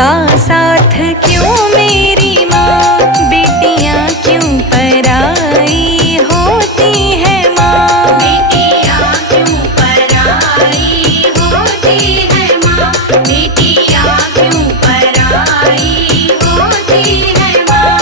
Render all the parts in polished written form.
का साथ क्यों मेरी माँ, बेटियाँ क्यों पराई होती है माँ। बेटियाँ क्यों पराई होती है माँ, बेटियाँ क्यों पराई होती है माँ।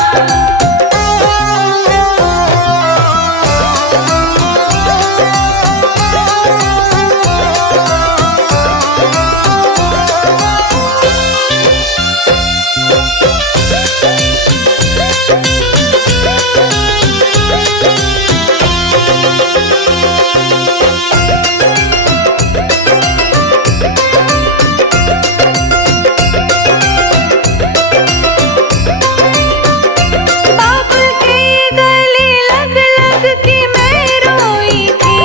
बाबुल के गले लग लग के मैं रोई थी,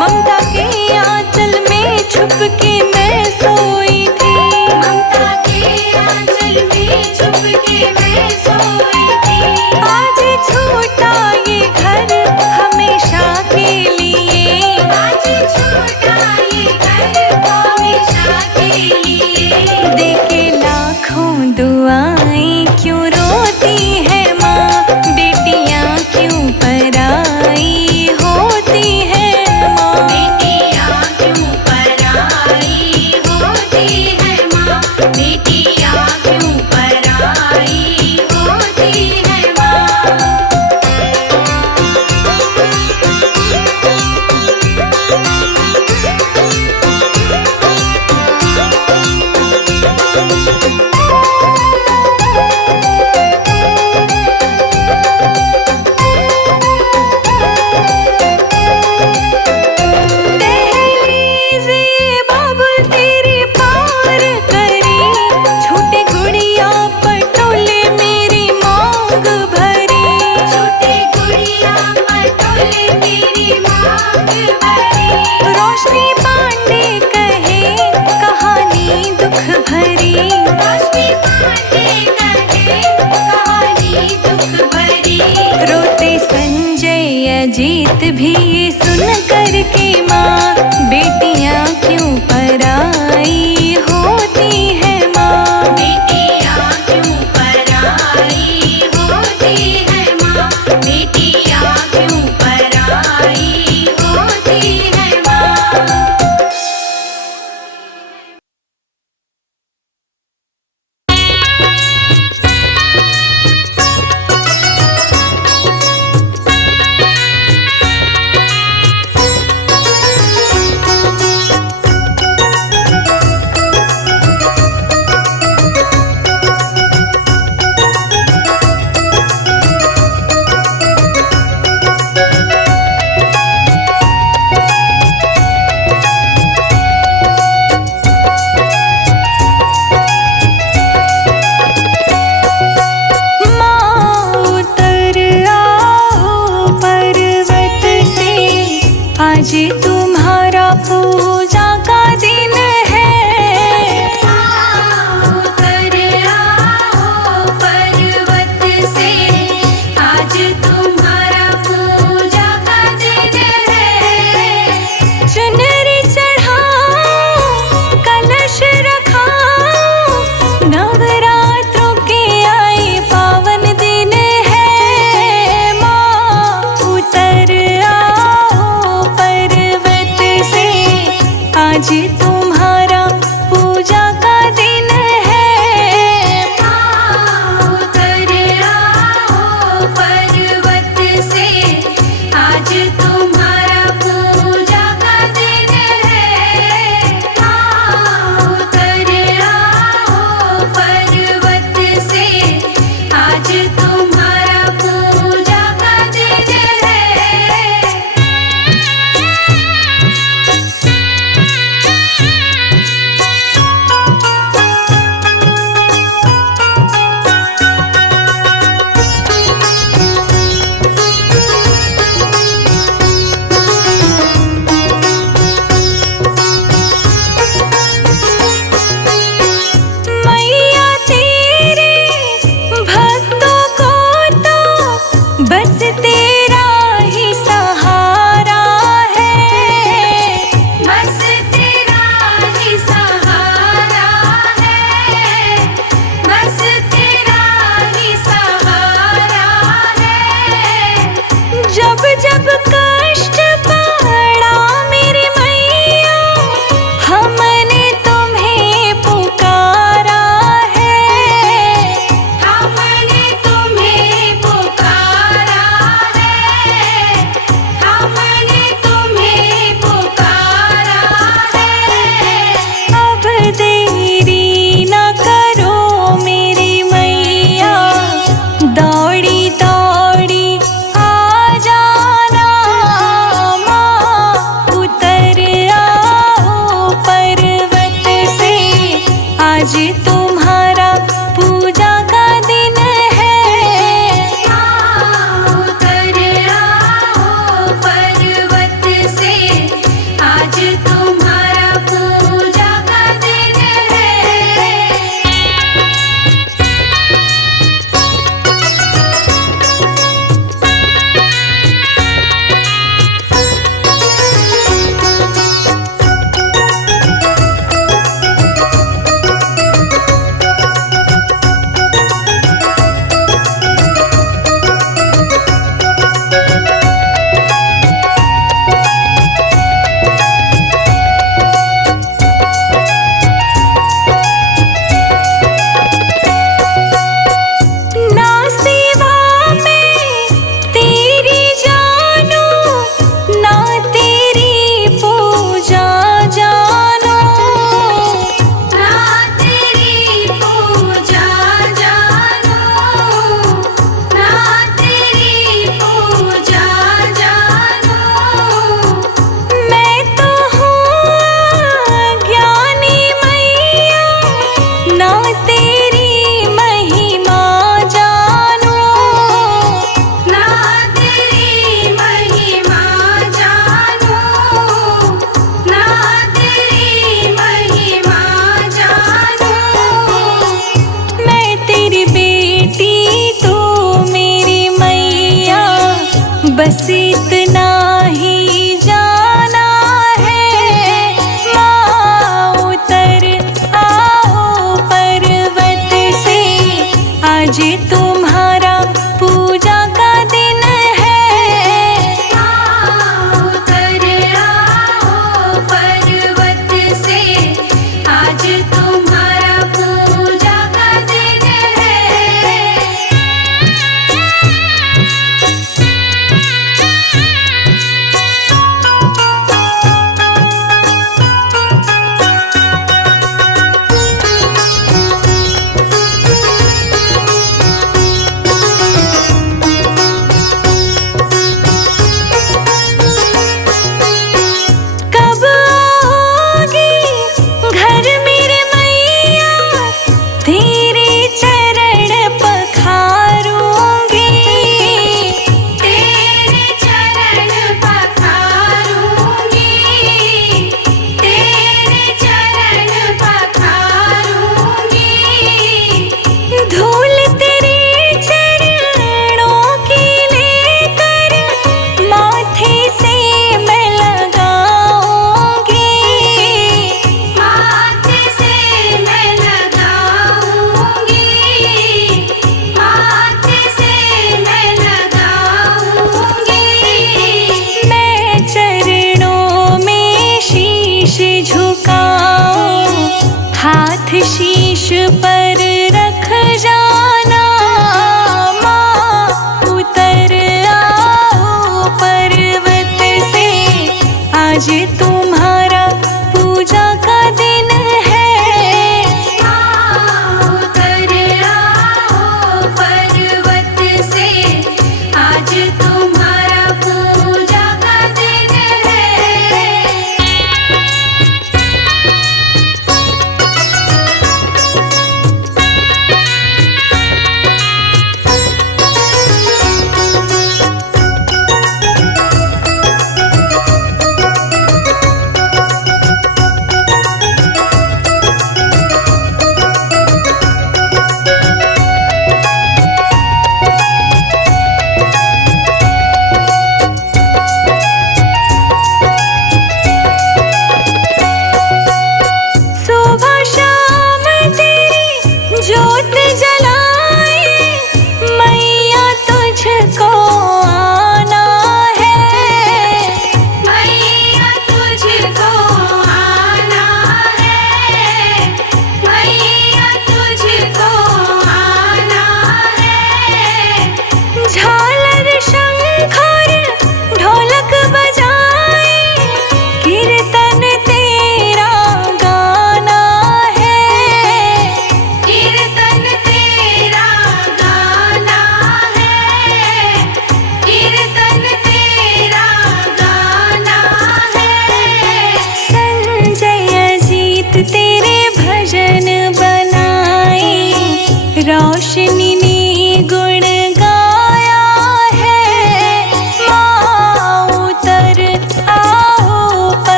ममता के आंचल में छुप के मैं सोई थी। ममता के आंचल में छुप के मैं सोई थी। आज छूटा ये घर हमेशा के लिए, आज छूटा ये घर हमेशा के लिए। देके लाखों दुआएं क्यों रोती है माँ, बेटियाँ क्यों पराई होती है माँ। बेटियाँ क्यों पराई होती है माँ, बेटियाँ क्यों पराई होती है माँ। दहलीज़ ये बाबुल तेरी पार करी, छोटे गुड़िया पटोले मेरी मांग भरी। छोटे गुड़िया पटोले मेरी मांग भरी। रोशनी पांडे कहे कहानी दुख भरी, रोशनी पांडे कहे कहानी दुख भरी। रोते संजय अजीत भी ये सुन कर के माँ, बेटियाँ क्यों पराई होती है माँ। बेटियाँ क्यों पराई होती है माँ, बेटियाँ क्यों पराई होती है माँ। माँ उतर आओ पर्वत से, आज तुम्हारा पूजा का दिन है। उतर आओ पर्वत से, आज तुम्हारा पूजा का दिन है। चुनरी चढ़ाओ कलश रखाओ, नवरात्रों के आए पावन दिन है। माँ उतर आओ पर्वत से, आज तुम्हारा पूजा का दिन है। उतर आओ पर्वत से, आज तुम्हारा पूजा का दिन है। उतर आओ पर्वत से, आज तुम्हारा पूजा का दिन है।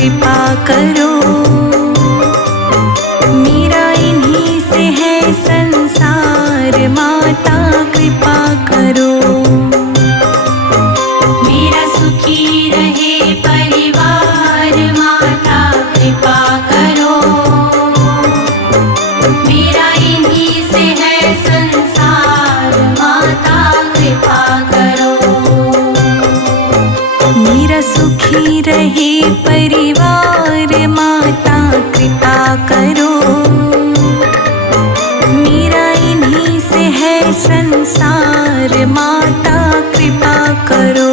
कृपा करो। मेरा इन्हीं से है संसार, माता कृपा करो। मेरा सुखी रहे परिवार, माता कृपा करो। मेरा इन्हीं से है संसार, माता कृपा करो। मेरा सुखी रहे परिवार, माता कृपा करो। मेरा इन्हीं से है संसार, माता कृपा करो।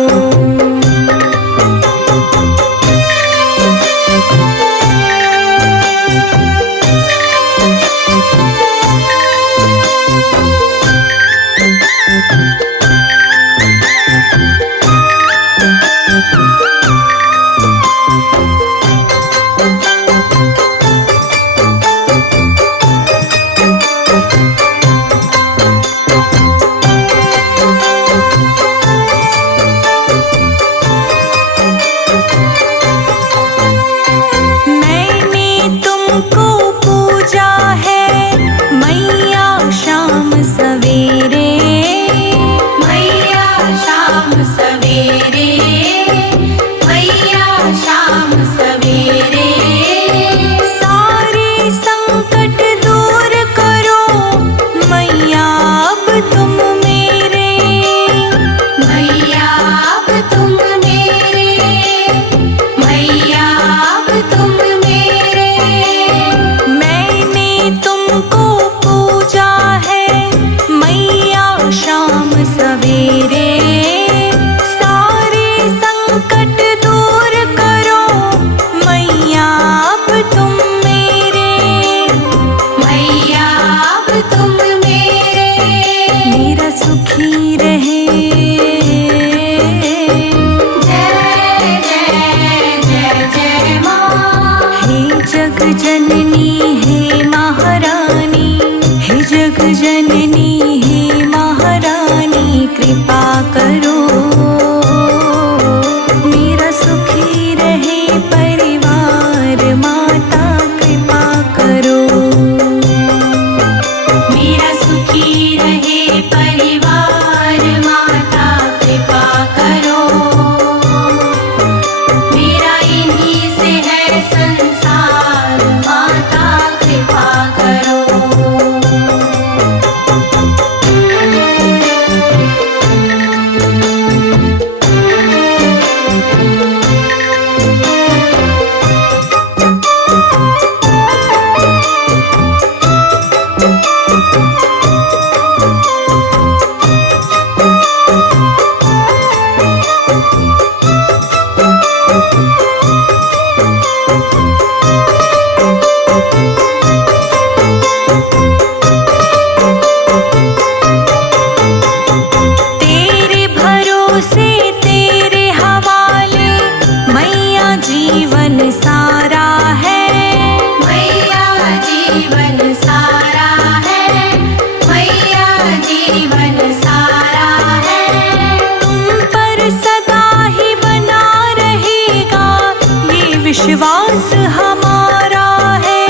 विश्वास हमारा है,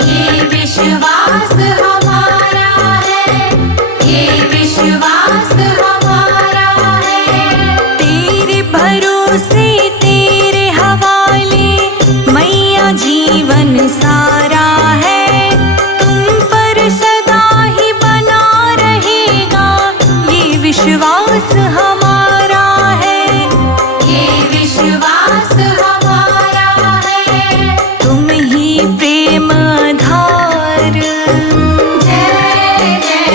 ये विश्वास हमारा है, ये विश्वास हमारा है। तेरे भरोसे तेरे हवाले मैया जीवन सारा है। तुम पर सदा ही बना रहेगा ये विश्वास हमारा है, ये विश्वास हमारा है। तुम ही प्रेम आधार, जय जय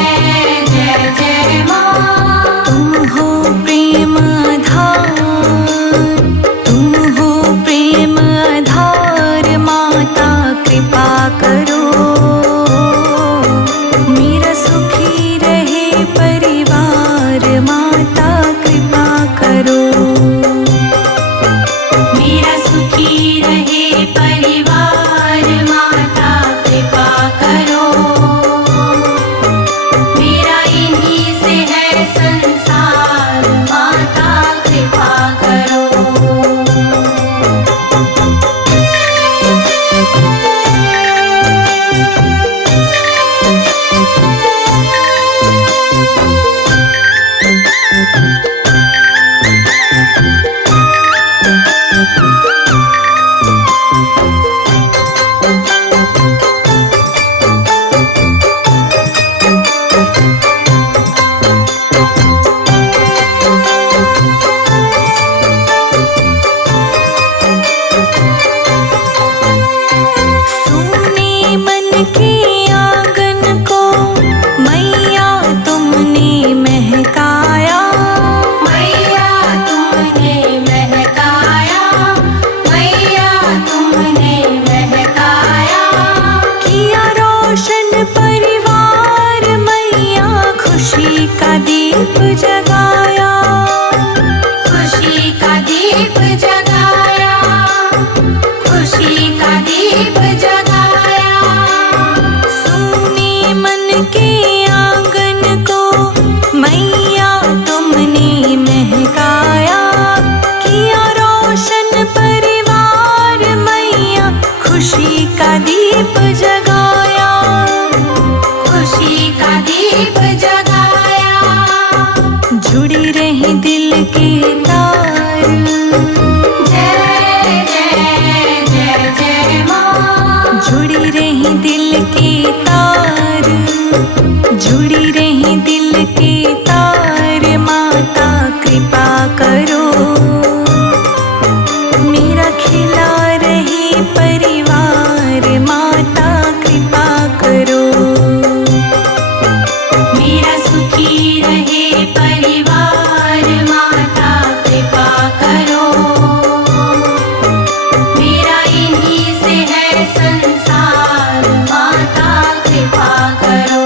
जय जय माँ। तुम हो प्रेम आधार, तुम हो प्रेम आधार। माता कृपा करो, मेरा सुखी रहे परिवार। माता कृपा करो, मेरा सुखी रहे परिवार। माता कृपा करो, मेरा इन्हीं से है संसार। माता कृपा करो। सुने मन के आंगन को मैया तुमने महकाया, मैया तुमने महकाया, मैया तुमने महकाया। किया रोशन परिवार मैया, खुशी का दीप जगाया, खुशी का दीप जगाया, खुशी का दीप जगाया। सुने मन के आंगन को मैया तुमने महकाया, किया रोशन परिवार मैया, खुशी का दीप जगाया, खुशी का दीप जगाया। जुड़ी रही दिल के तार, जय जय जय जय माँ। जुड़ी रही दिल के तार, जुड़ी रही दिल के तार। माता कृपा करो, मेरा खिला रहे परिवार। माता कृपा करो, मेरा सुखी रहे परिवार। माता कृपा करो, मेरा इन्हीं से है संसार। माता कृपा करो।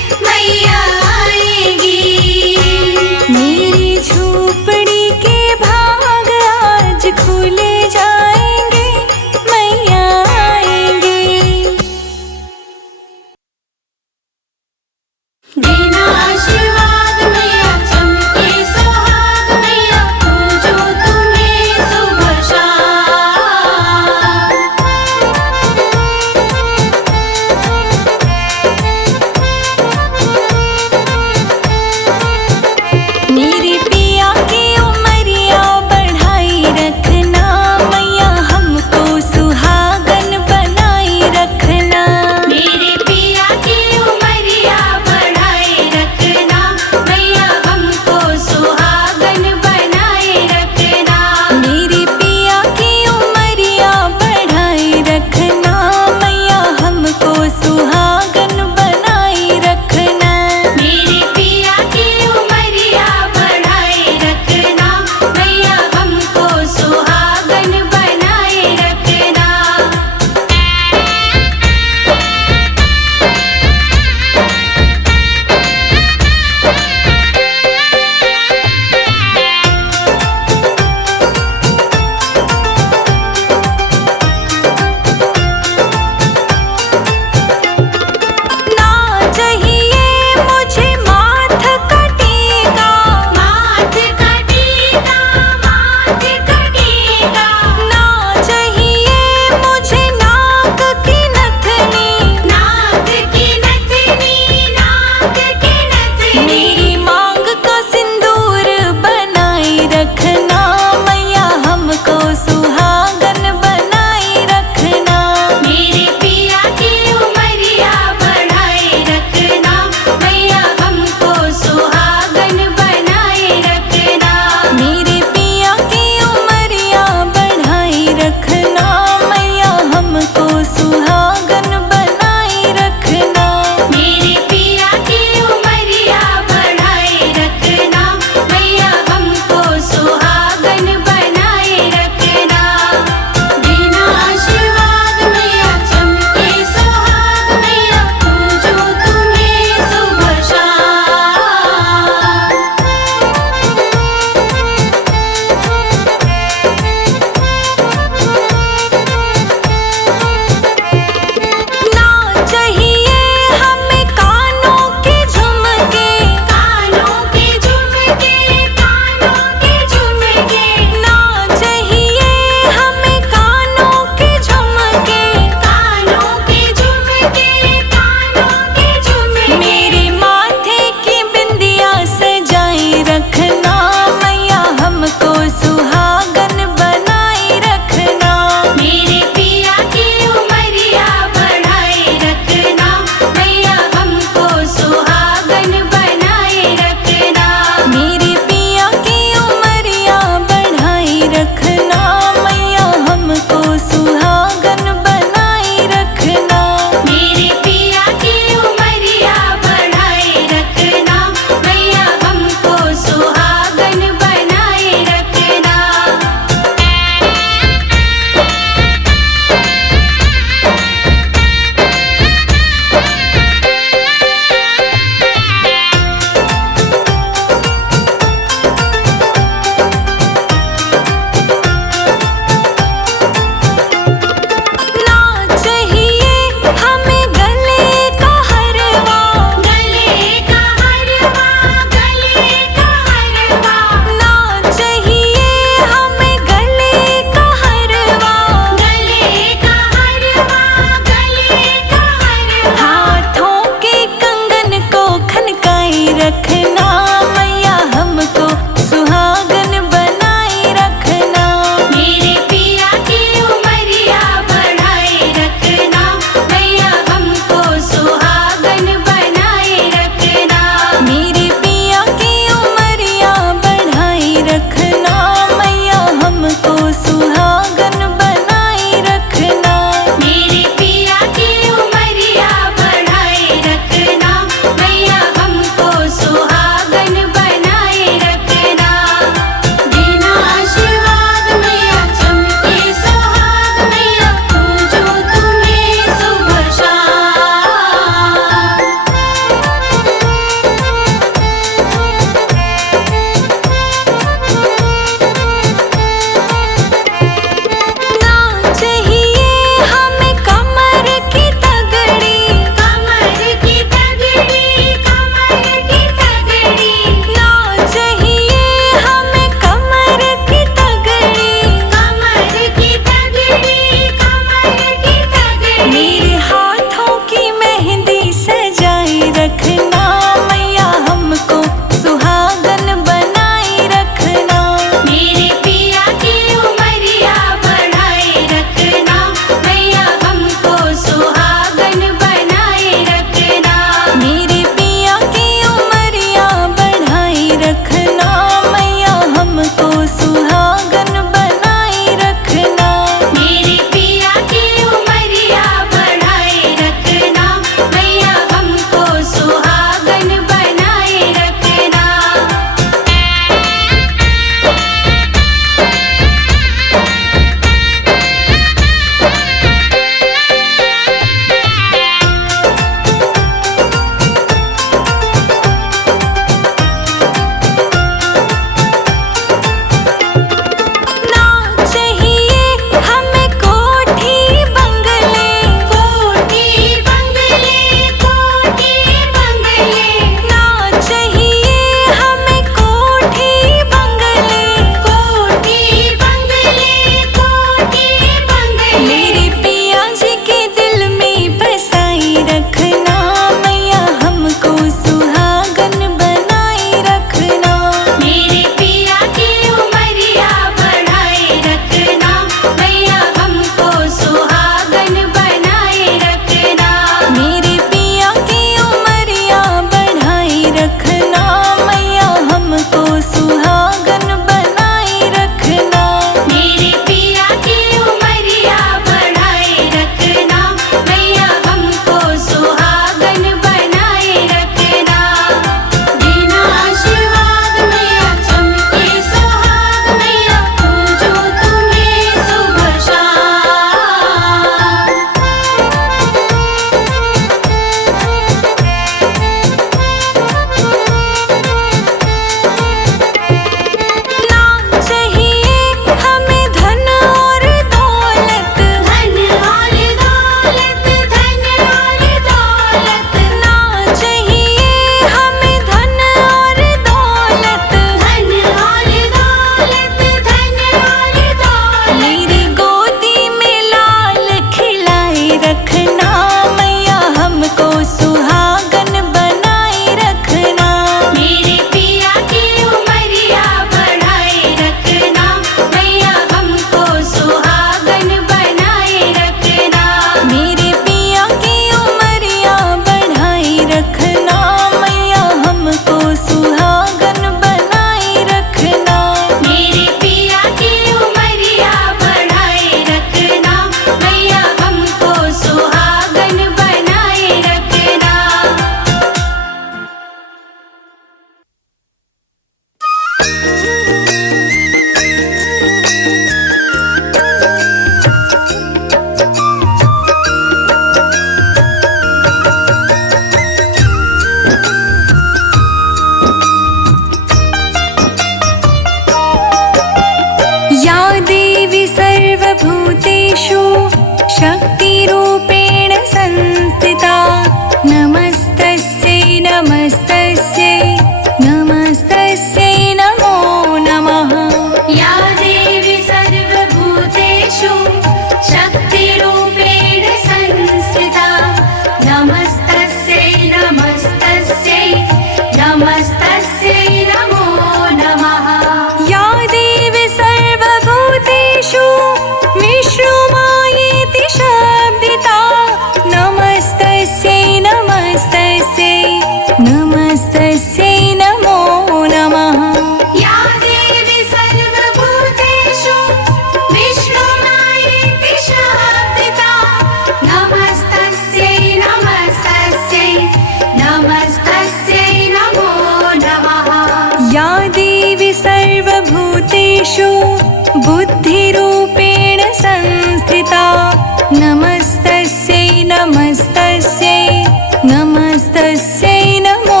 नमस्तस्यै नमो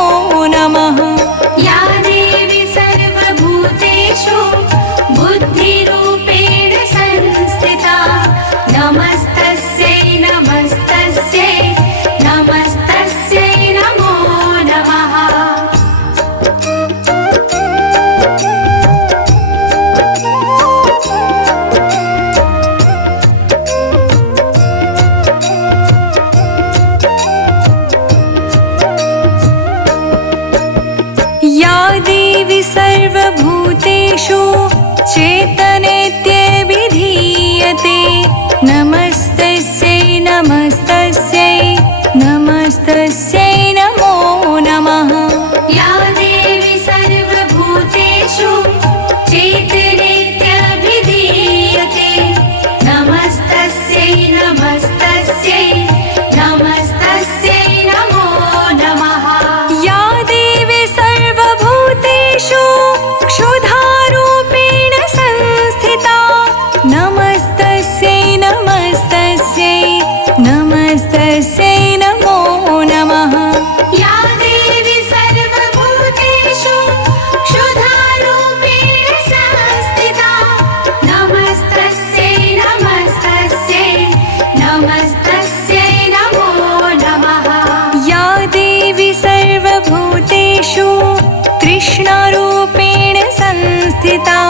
नमः। या देवी सर्वभूतेषु बुद्धिरूपेण संस्थिता नमस्तस्यै नमस्तस्यै नमस्तस्यै नमो नमः। या देवी सर्वभूतेषु चेतनेत्यभिधीयते नमस्तस्यै नमस्तस्यै नमस्तस्यै नमो नमः। या देवी सर्वभूतेषु चेतनेत्यभिधीयते नमस्तस्यै नमस्तस्यै नमस्तस्यै नमो नमः। या देवी सर्वभूतेषु क्षुधारूपेण संस्थिता नमस्तस्यै नमस्तस्यै नमस्तस्यै नमो नमः। या देवी सर्वभूतेषु क्षुधारूपेण संस्थिता नमस्तस्यै नमस्तस्यै नमस्तस्यै नमो नमः। या देवी सर्वभूतेषु तृष्णारूपेण संस्थिता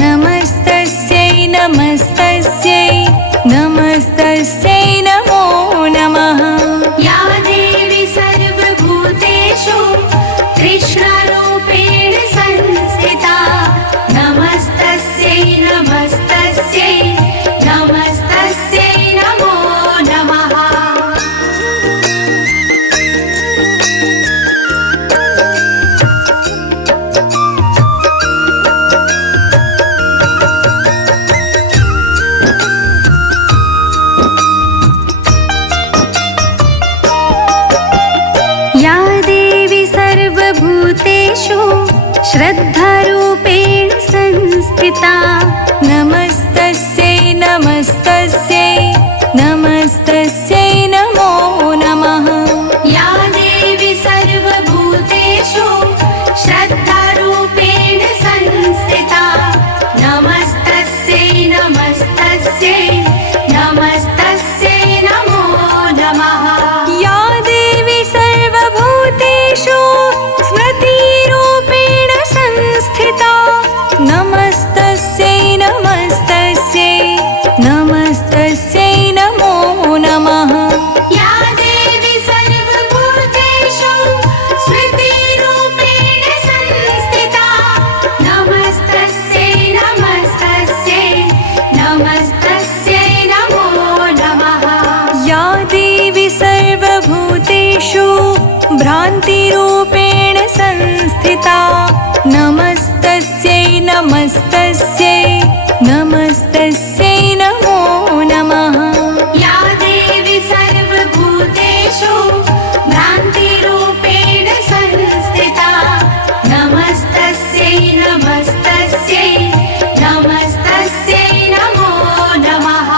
नमस्तस्यै नमस्तस्यै नमस्तस्यै नमो नमः। या देवी सर्वभूतेषु तृष्णारूपेण संस्थिता नमस्तस्यै नमस्तस्यै नमस्तस्यै नमो नमः। या देवी सर्वभूतेषु श्रद्धारूपेण संस्थिता नमस्तस्यै नमस्तस्यै नमस्तस्यै नमो नमः। या देवी सर्वभूतेषु श्रद्धारूपेण संस्थिता नमस्तस्यै नमस्तस्यै नमस्तस्यै नमो नमः। या देवी सर्वभूतेषु स्मृतिरूपेण संस्थिता नमस्तस्यै नमस्तस्यै नमस्तस्यै नमो नमः। या देवी सर्वभूतेषु स्मृतिरूपेण संस्थिता नमस्तस्यै नमस्तस्यै नमस्तस्यै नमो नमः। या देवी सर्वभूतेषु भ्रान्तिरूपेण संस्थिता नमस्तस्यै नमस्तस्यै नमस्तस्यै नमो नमः। या देवी सर्वभूतेषु भ्रान्तिरूपेण संस्थिता नमस्तस्यै नमस्तस्यै नमस्तस्यै नमो नमः।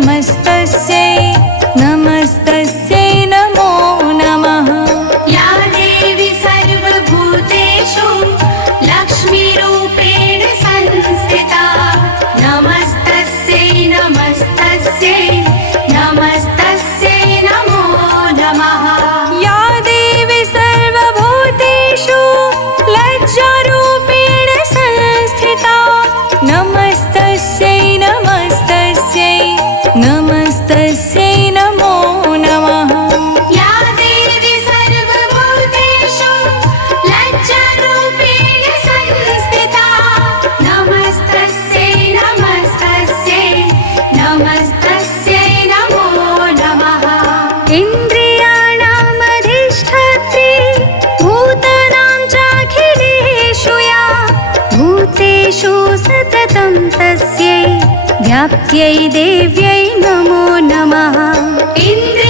नमस्तस्यै नमस्तस्यै नमो नमः। या देवी सर्वभूतेषु लक्ष्मीरूपेण संस्थिता नमस्तस्यै नमस्तस्यै नमस्तस्यै नमो नमः। या देवी सर्वभूतेषु लज्जारूपेण संस्थिता नमस्तस्यै नमस्तस्यै नमस्तस्यै नमो नमः। या देवी सर्वभूतेषु लज्जारूपेण संस्थिता नमस्तस्यै नमस्तस्यै नमस्तस्यै नमो नमः। इन्द्रियाणामधिष्ठात्री भूतानां चाखिलेषु या भूतेषु सततं तस्यै व्याप्त्यै देव्यै नमो नमः। इन्द्रियाणामधिष्ठात्री